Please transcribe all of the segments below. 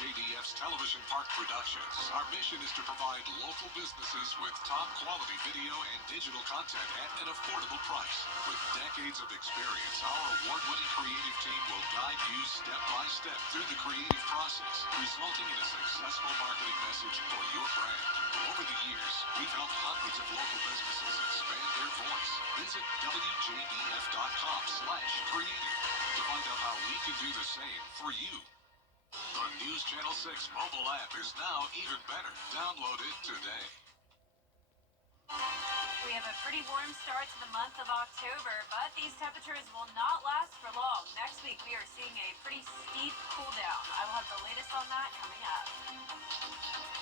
WJBF's Television Park Productions. Our mission is to provide local businesses with top quality video and digital content at an affordable price. With decades of experience, our award-winning creative team will guide you step by step through the creative process, resulting in a successful marketing message for your brand. Over the years, we've helped hundreds of local businesses expand their voice. Visit WJBF.com/creative to find out how we can do the same for you. The News Channel 6 mobile app is now even better. Download it today. We have a pretty warm start to the month of October, but these temperatures will not last for long. Next week, we are seeing a pretty steep cool down. I will have the latest on that coming up.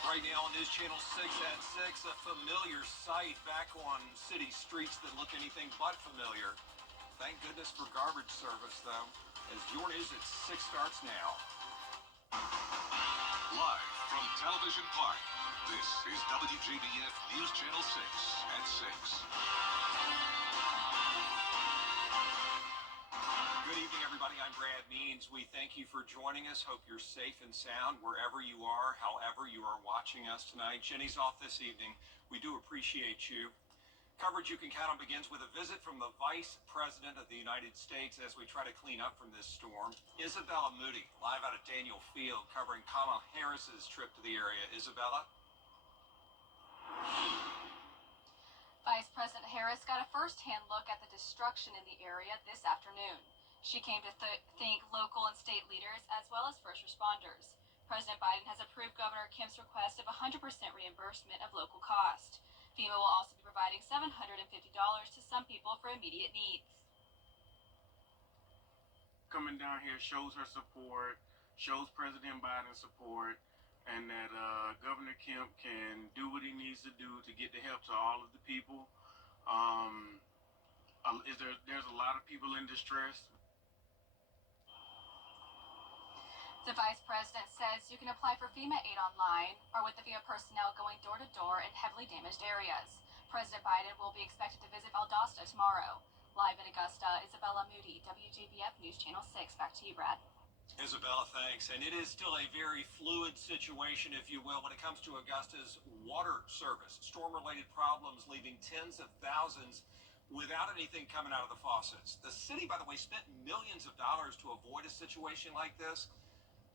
Right now on News Channel 6 at 6, a familiar sight back on city streets that look anything but familiar. Thank goodness for garbage service, though, as your News at 6 starts now. Live from Television Park, this is WJBF News Channel 6 at 6. Good evening, everybody. I'm Brad Means. We thank you for joining us. Hope you're safe and sound wherever you are, however you are watching us tonight. Jenny's off this evening. We do appreciate you. Coverage you can count on begins with a visit from the Vice President of the United States as we try to clean up from this storm. Isabella Moody, live out of Daniel Field, covering Kamala Harris's trip to the area. Isabella? Vice President Harris got a first-hand look at the destruction in the area this afternoon. She came to thank local and state leaders as well as first responders. President Biden has approved Governor Kemp's request of 100% reimbursement of local cost. FEMA will also be providing $750 to some people for immediate needs. Coming down here shows her support, shows President Biden's support, and that Governor Kemp can do what he needs to do to get the help to all of the people. There's a lot of people in distress. The Vice President says you can apply for FEMA aid online or with the FEMA personnel going door to door in heavily damaged areas. President Biden will be expected to visit Valdosta tomorrow. Live in Augusta, Isabella Moody, WJBF News Channel 6. Back to you, Brad. Isabella, thanks. And it is still a very fluid situation, if you will, when it comes to Augusta's water service. Storm-related problems leaving tens of thousands without anything coming out of the faucets. The city, by the way, spent millions of dollars to avoid a situation like this,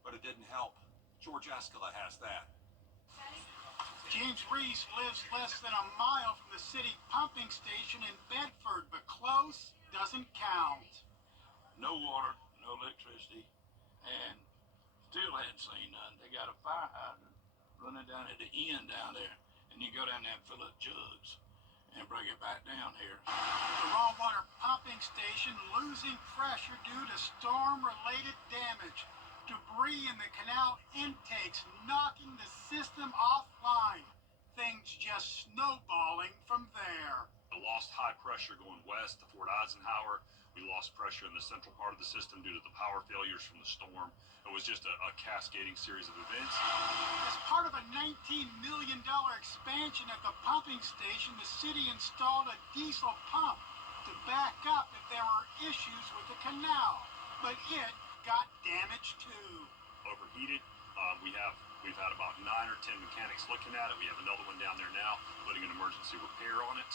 but it didn't help. George Escala has that. James Reese lives less than a mile from the city pumping station in Bedford, but close doesn't count. No water, no electricity, and still hadn't seen none. They got a fire hydrant running down at the end down there, and you go down there and fill up jugs and bring it back down here. The raw water pumping station losing pressure due to storm-related damage. Debris in the canal intakes knocking the system offline. Things just snowballing from there. We lost high pressure going west to Fort Eisenhower. We lost pressure in the central part of the system due to the power failures from the storm. It was just a cascading series of events. As part of a $19 million expansion at the pumping station, the city installed a diesel pump to back up if there were issues with the canal. But it got damaged too. Overheated. We've had about 9 or 10 mechanics looking at it. We have another one down there now putting an emergency repair on it.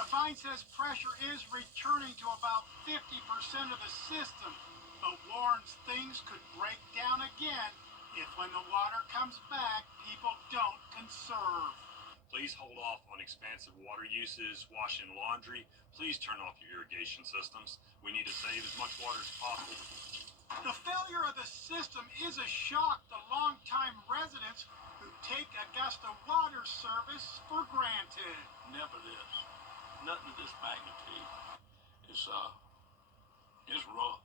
The Vine says pressure is returning to about 50% of the system, but warns things could break down again if when the water comes back, people don't conserve. Please hold off on expansive water uses, washing laundry. Please turn off your irrigation systems. We need to save as much water as possible. The failure of the system is a shock to longtime residents who take Augusta water service for granted. Never this. Nothing of this magnitude. It's rough.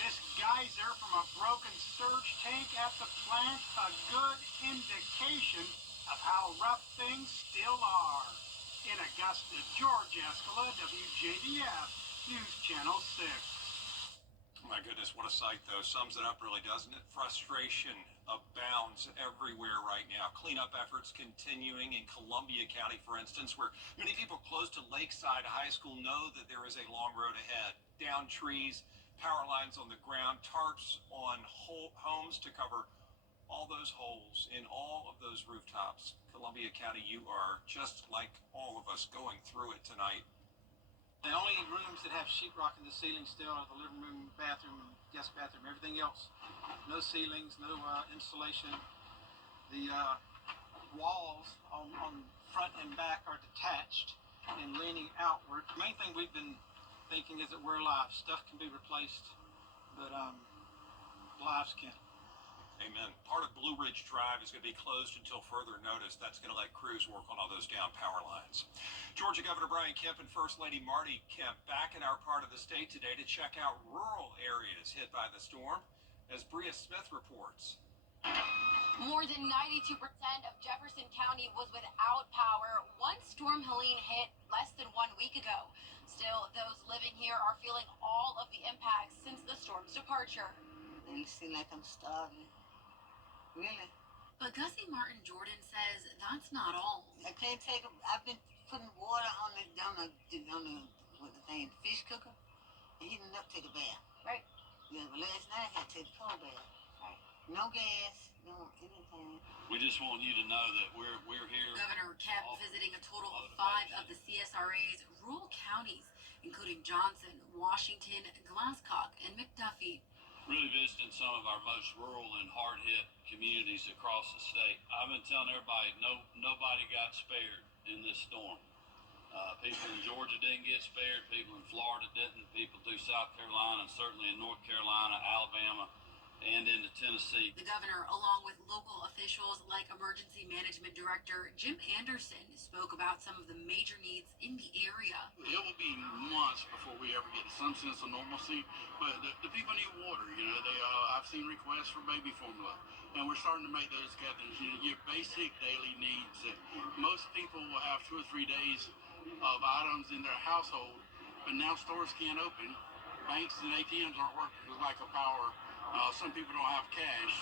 This geyser from a broken surge tank at the plant, a good indication of how rough things still are. In Augusta, George Escala, WJBF News Channel 6. My goodness, what a sight, though. Sums it up, really, doesn't it? Frustration abounds everywhere right now. Cleanup efforts continuing in Columbia County, for instance, where many people close to Lakeside High School know that there is a long road ahead. Down trees, Power lines on the ground, tarps on homes to cover all those holes in all of those rooftops. Columbia County, you are just like all of us going through it tonight. The only rooms that have sheetrock in the ceiling still are the living room, bathroom, guest bathroom. Everything else, no ceilings, no insulation. The walls on front and back are detached and leaning outward. The main thing we've been thinking is that we're alive. Stuff can be replaced, but lives can't. Amen. Part of Blue Ridge Drive is going to be closed until further notice. That's going to let crews work on all those down power lines. Georgia Governor Brian Kemp and First Lady Marty Kemp back in our part of the state today to check out rural areas hit by the storm, as Bria Smith reports. More than 92% of Jefferson County was without power once Storm Helene hit less than 1 week ago. Still, those living here are feeling all of the impacts since the storm's departure. It seems like I'm starving. Really? But Gussie Martin Jordan says that's not all. I can't take I've been putting water on the what the thing, fish cooker, and heating it up, take a bath. Right. Yeah, but last night I had to take a cold bath. Right. No gas, no anything. We just want you to know that we're here. Governor Kemp visiting a total of 5 of the CSRA's rural counties, including Johnson, Washington, Glasscock, and McDuffie. Really visiting some of our most rural and hard-hit communities across the state. I've been telling everybody, nobody got spared in this storm. People in Georgia didn't get spared. People in Florida didn't. People through South Carolina, and certainly in North Carolina, Alabama, and into Tennessee. The governor, along with local officials like Emergency Management Director Jim Anderson, spoke about some of the major needs in the area. It will be months before we ever get some sense of normalcy, but the people need water. You know, I've seen requests for baby formula, and we're starting to make those, Captain, your basic daily needs. Most people will have 2 or 3 days of items in their household, but now stores can't open. Banks and ATMs aren't working with lack of power. Some people don't have cash,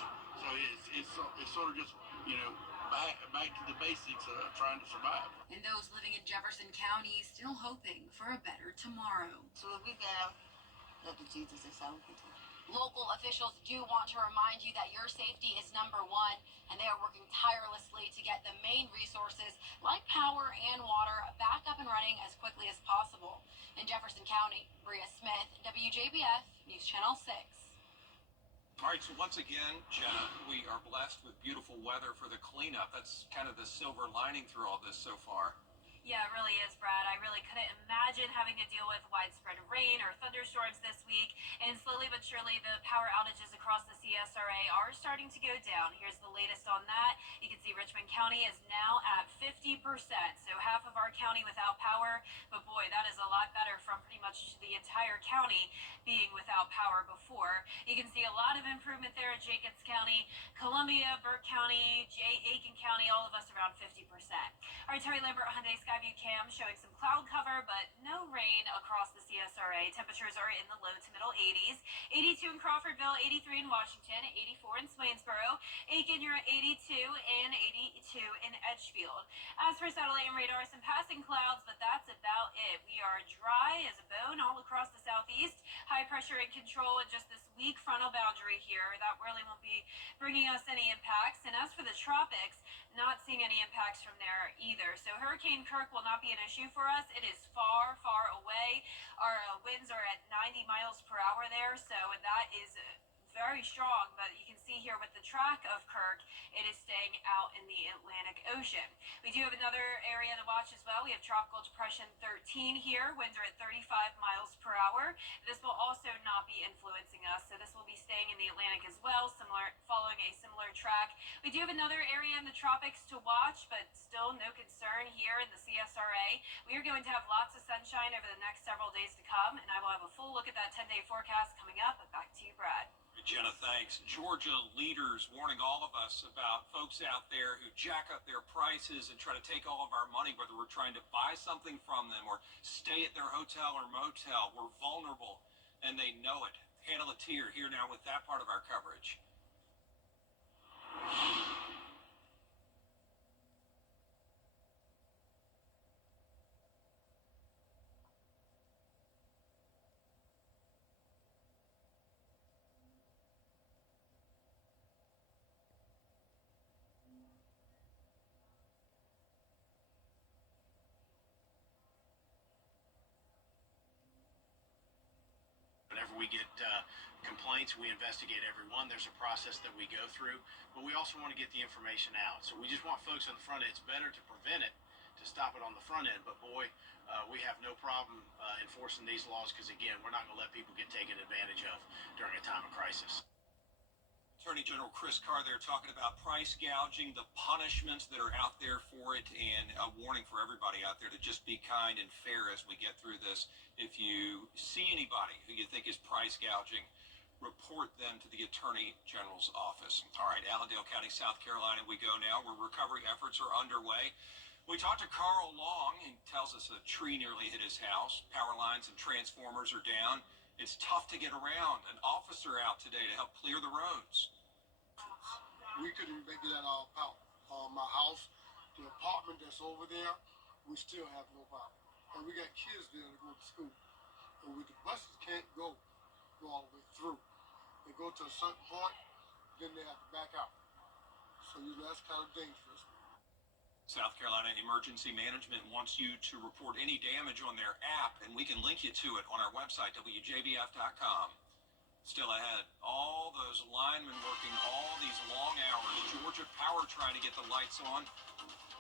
so it's sort of just, you know, back to the basics of trying to survive. And those living in Jefferson County still hoping for a better tomorrow. So if we got up to Jesus, that's all we can do. Local officials do want to remind you that your safety is number one, and they are working tirelessly to get the main resources like power and water back up and running as quickly as possible. In Jefferson County, Bria Smith, WJBF, News Channel 6. All right, so once again, Jenna, we are blessed with beautiful weather for the cleanup. That's kind of the silver lining through all this so far. Yeah, it really is, Brad. I really couldn't imagine having to deal with widespread rain or thunderstorms this week. And slowly but surely, the power outages across the CSRA are starting to go down. Here's the latest on that. You can see Richmond County is now at 50%, so half of our county without power. But boy, that is a lot better from pretty much the entire county being without power before. You can see a lot of improvement there at Jacobs County, Columbia, Burke County, Aiken County, all of us around 50%. Our Terry Lambert Hyundai Skyview cam showing some cloud cover, but no rain across the CSRA. Temperatures are in the low to middle 80s. 82 in Crawfordville, 83 in Washington, 84 in Swainsboro. Aiken, you're at 82, and 82 in Edgefield. As for satellite and radar, some passing clouds, but that's about it. We are dry as a bone all across the southeast. High pressure in control, and just this weak frontal boundary here, that really won't be bringing us any impacts. And as for the tropics, not seeing any impacts from there either. So Hurricane Kirk will not be an issue for us. It is far, far away. Our winds are at 90 miles per hour there, so that is very strong, but you can see here with the track of Kirk, it is staying out in the Atlantic Ocean. We do have another area to watch as well. We have Tropical Depression 13 here. Winds are at 35 miles per hour. This will also not be influencing us, so this will be staying in the Atlantic as well, following a similar track. We do have another area in the tropics to watch, but still no concern here in the CSRA. We are going to have lots of sunshine over the next several days to come, and I will have a full look at that 10-day forecast coming up. But back to you, Brad. Jenna, thanks. Georgia leaders warning all of us about folks out there who jack up their prices and try to take all of our money, whether we're trying to buy something from them or stay at their hotel or motel. We're vulnerable, and they know it. Hannah Latier here now with that part of our coverage. we get complaints, we investigate every one. There's a process that we go through, but we also want to get the information out. So we just want folks on the front end. It's better to prevent it, to stop it on the front end, but boy, we have no problem enforcing these laws because, again, we're not going to let people get taken advantage of during a time of crisis. Attorney General Chris Carr there talking about price gouging, the punishments that are out there for it, and a warning for everybody out there to just be kind and fair as we get through this. If you see anybody who you think is price gouging, report them to the Attorney General's office. All right, Allendale County, South Carolina, we go now, where recovery efforts are underway. We talked to Carl Long. He tells us a tree nearly hit his house. Power lines and transformers are down. It's tough to get around. An officer out today to help clear the roads. We couldn't even get that all out. My house, the apartment that's over there, we still have no power. And we got kids there to go to school. And the buses can't go all the way through. They go to a certain point, then they have to back out. So that's kind of dangerous. South Carolina Emergency Management wants you to report any damage on their app, and we can link you to it on our website, WJBF.com. Still ahead, all those linemen working all these long hours. Georgia Power trying to get the lights on.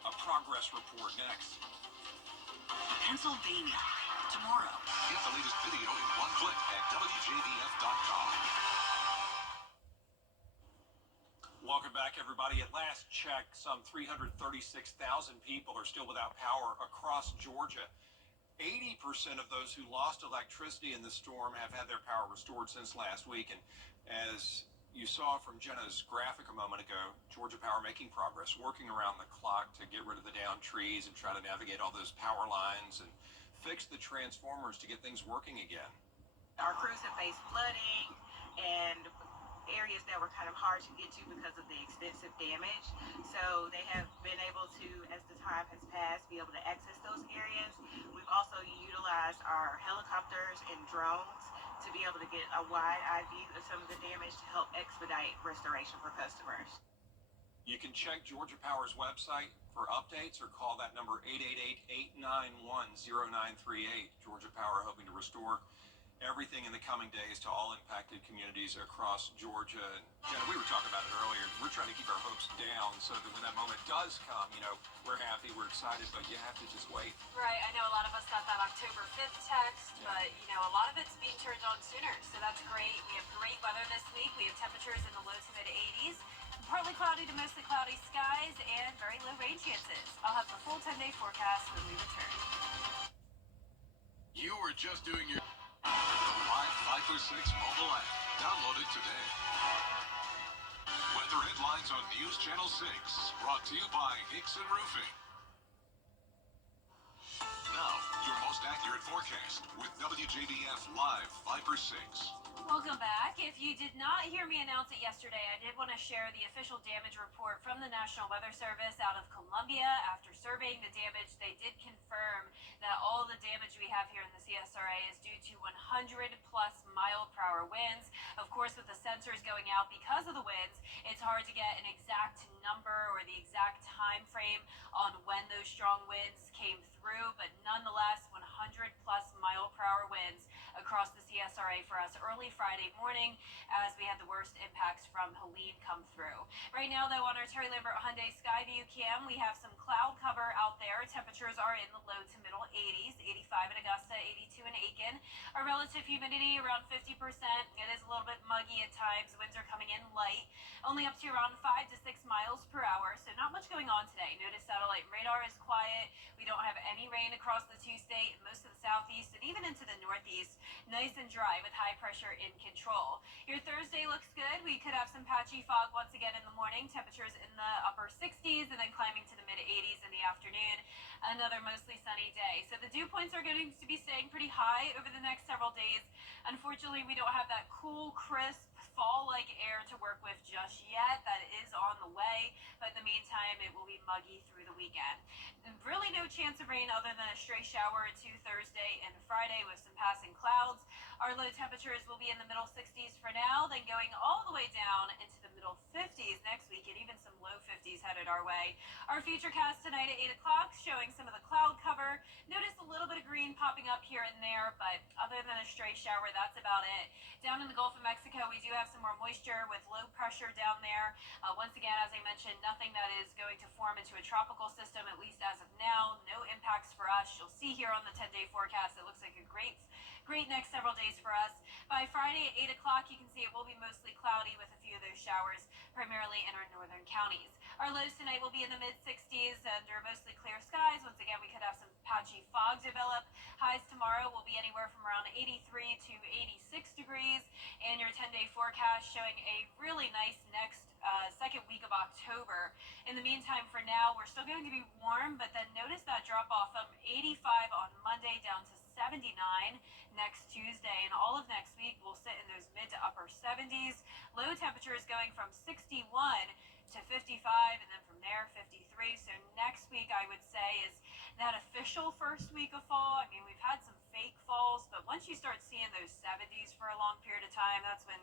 A progress report next. Pennsylvania, tomorrow. Get the latest video in one click at WJBF.com. Welcome back, everybody. At last check, some 336,000 people are still without power across Georgia. 80% of those who lost electricity in the storm have had their power restored since last week. And as you saw from Jenna's graphic a moment ago, Georgia Power making progress, working around the clock to get rid of the downed trees and try to navigate all those power lines and fix the transformers to get things working again. Our crews have faced flooding and areas that were kind of hard to get to because of the extensive damage. So they have been able to, as the time has passed, be able to access those areas. We've also utilized our helicopters and drones to be able to get a wide-eye view of some of the damage to help expedite restoration for customers. You can check Georgia Power's website for updates or call that number 888-891-0938. Georgia Power hoping to restore everything in the coming days to all impacted communities across Georgia. And Jenna, we were talking about it earlier. We're trying to keep our hopes down so that when that moment does come, we're happy, we're excited, but you have to just wait. Right. I know a lot of us got that October 5th text, but, a lot of it's being turned on sooner, so that's great. We have great weather this week. We have temperatures in the low to mid 80s, partly cloudy to mostly cloudy skies, and very low rain chances. I'll have the full 10-day forecast when we return. You were just doing your... The Live 5 for 6 mobile app. Download it today. Weather headlines on News Channel 6. Brought to you by Hickson Roofing. Now, your most accurate forecast with WJBF Live 5 for 6. Welcome back. If you did not hear me announce it yesterday, I did want to share the official damage report from the National Weather Service out of Columbia. After surveying the damage, they did confirm that all the damage we have here in the CSRA is due to 100-plus mile-per-hour winds. Of course, with the sensors going out because of the winds, it's hard to get an exact number or the exact time frame on when those strong winds came through, but nonetheless, 100-plus mile-per-hour winds across the CSRA for us early Friday morning as we had the worst impacts from Helene come through. Right now, though, on our Terry Lambert Hyundai Skyview cam, we have some cloud cover out there. Temperatures are in the low to middle 80s, 85 in Augusta, 82 in Aiken. Our relative humidity around 50%. It is a little bit muggy at times. Winds are coming in light, only up to around 5 to 6 miles per hour, so not much going on today. Notice satellite radar is quiet. We don't have any rain across the two-state, most of the southeast, and even into the northeast. Nice and dry with high pressure in control. Your Thursday looks good. We could have some patchy fog once again in the morning. Temperatures in the upper 60s and then climbing to the mid 80s in the afternoon. Another mostly sunny day. So the dew points are going to be staying pretty high over the next several days. Unfortunately, we don't have that cool, crisp fall-like air to work with just yet. That is on the way, but in the meantime, it will be muggy through the weekend. Really no chance of rain other than a stray shower to Thursday and Friday with some passing clouds. Our low temperatures will be in the middle 60s for now, then going all the way down into the middle 50s next week, and even some low 50s headed our way. Our futurecast tonight at 8 o'clock showing some of the cloud cover. Notice a little bit of green popping up here and there, but other than a stray shower, that's about it. Down in the Gulf of Mexico, we do have some more moisture with low pressure down there. Once again, as I mentioned, nothing that is going to form into a tropical system, at least as of now. No impacts for us. You'll see here on the 10-day forecast, it looks like a great next several days for us. By Friday at 8 o'clock, you can see it will be mostly cloudy with a few of those showers, primarily in our northern counties. Our lows tonight will be in the mid-60s under mostly clear skies. Once again, we could have some patchy fog develop. Highs tomorrow will be anywhere from around 83 to 86 degrees. And your 10-day forecast showing a really nice next second week of October. In the meantime, for now, we're still going to be warm, but then notice that drop off from 85 on Monday down to 79 next Tuesday, and all of next week will sit in those mid to upper 70s. Low temperatures going from 61 to 55, and then from there 53. So next week, I would say, is that official first week of fall. I mean, we've had some fake falls, but once you start seeing those 70s for a long period of time, that's when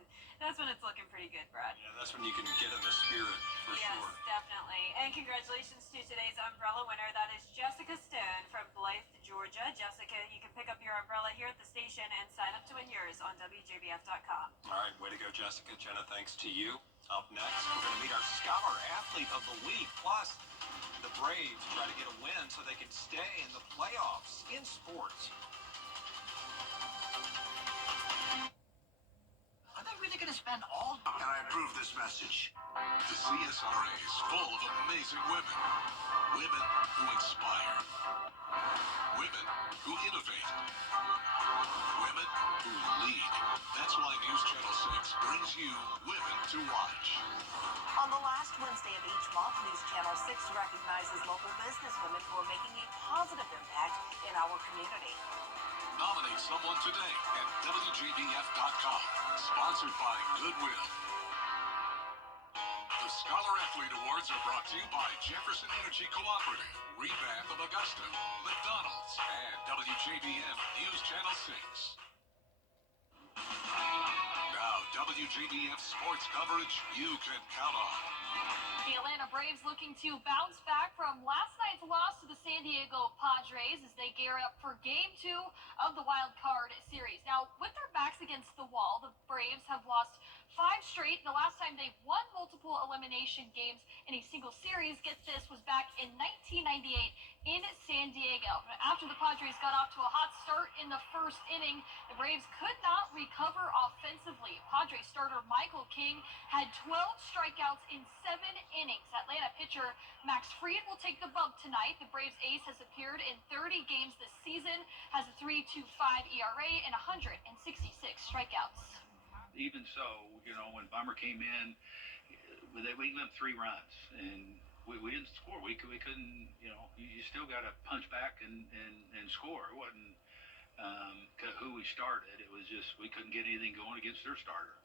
it's looking pretty good, Brad. Yeah, that's when you can get in the spirit for yes, sure. Definitely. And congratulations to today's umbrella winner. That is Jessica Stone from Blythe, Georgia. Jessica, you can pick up your umbrella here at the station and sign up to win yours on WJBF.com. All right, way to go, Jessica. Jenna, thanks to you. Up next, we're going to meet our Scholar Athlete of the Week. Plus, the Braves try to get a win so they can stay in the playoffs in sports. Are they really going to spend all... And I approve this message. The CSRA is full of amazing women. Women who inspire. Women who innovate. Women who lead. That's why News Channel 6 brings you Women to Watch. On the last Wednesday of each month, News Channel 6 recognizes local businesswomen who are making a positive impact in our community. Nominate someone today at WJBF.com. Sponsored by Goodwill. The Scholar Athlete Awards are brought to you by Jefferson Energy Cooperative, Revamp of Augusta, McDonald's, and WJBF News Channel 6. Now, WJBF sports coverage you can count on. The Atlanta Braves looking to bounce back from last night's loss to the San Diego Padres as they gear up for Game 2 of the Wild Card Series. Now, with their backs against the wall, the Braves have lost 5 straight. The last time they won multiple elimination games in a single series, get this, was back in 1998 in San Diego. After the Padres got off to a hot start in the first inning, the Braves could not recover offensively. Padres starter Michael King had 12 strikeouts in 7 innings. Atlanta pitcher Max Fried will take the bump tonight. The Braves ace has appeared in 30 games this season, has a 3.25 ERA and 166 strikeouts. Even so, when Bummer came in, we gave up 3 runs, and we didn't score. We couldn't, you still got to punch back and score. It wasn't who we started. It was just we couldn't get anything going against their starter.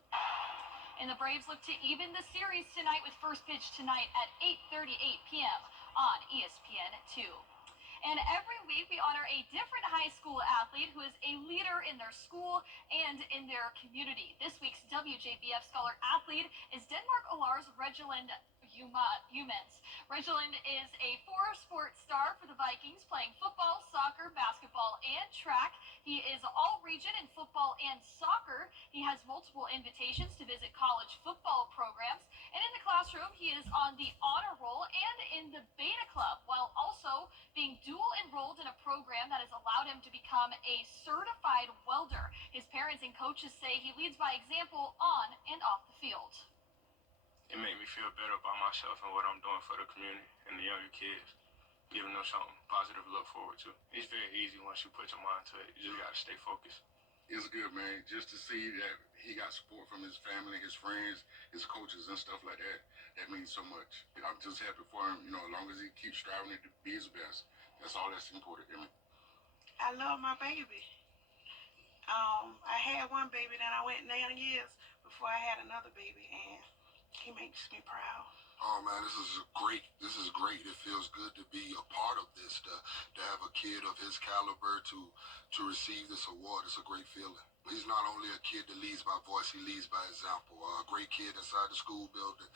And the Braves look to even the series tonight with first pitch tonight at 8:38 p.m. on ESPN2. And every week we honor a different high school athlete who is a leader in their school and in their community. This week's WJBF Scholar Athlete is Denmark Alar's Regeland Humans. Regeland is a 4-sport star for the Vikings, playing football, soccer, basketball, and track. He is all-region in football and soccer. He has multiple invitations to visit college football programs. And in the classroom, he is on the honor roll and in the Beta Club, while also being dual enrolled in a program that has allowed him to become a certified welder. His parents and coaches say he leads by example on and off the field. It made me feel better about myself and what I'm doing for the community and the younger kids, giving them something positive to look forward to. It's very easy once you put your mind to it. You just got to stay focused. It's good, man, just to see that he got support from his family, his friends, his coaches, and stuff like that. That means so much. I'm just happy for him, as long as he keeps striving to be his best. That's all that's important to me. I love my baby. I had one baby, then I went 9 years before I had another baby, and he makes me proud. Oh man, this is great. This is great. It feels good to be a part of this, to have a kid of his caliber to receive this award. It's a great feeling. He's not only a kid that leads by voice, he leads by example. A great kid inside the school building.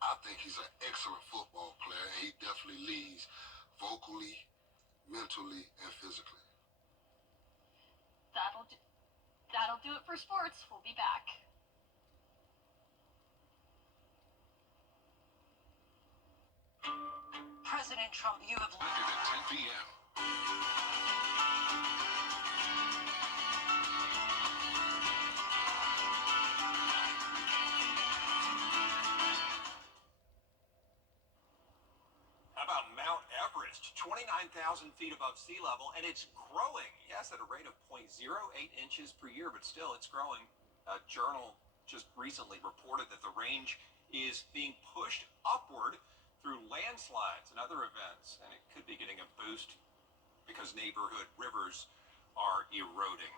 I think he's an excellent football player, and he definitely leads vocally, mentally, and physically. That'll do it for sports. We'll be back. President Trump, you have at 10 p.m. How about Mount Everest, 29,000 feet above sea level, and it's growing. Yes, at a rate of 0.08 inches per year, but still it's growing. A journal just recently reported that the range is being pushed upward through landslides and other events, and it could be getting a boost because neighborhood rivers are eroding.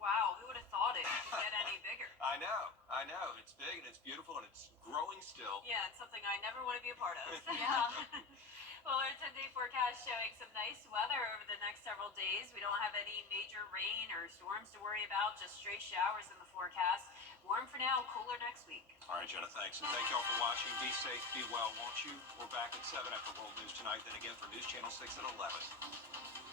Wow, who would have thought it could get any bigger? I know. It's big and it's beautiful and it's growing still. Yeah, it's something I never want to be a part of. Yeah. Well, our 10-day forecast showing some nice weather over the next several days. We don't have any major rain or storms to worry about, just straight showers in the forecast. Warm for now, cooler next week. All right, Jenna, thanks. And thank y'all for watching. Be safe, be well, won't you? We're back at 7 after World News Tonight, then again for News Channel 6 at 11.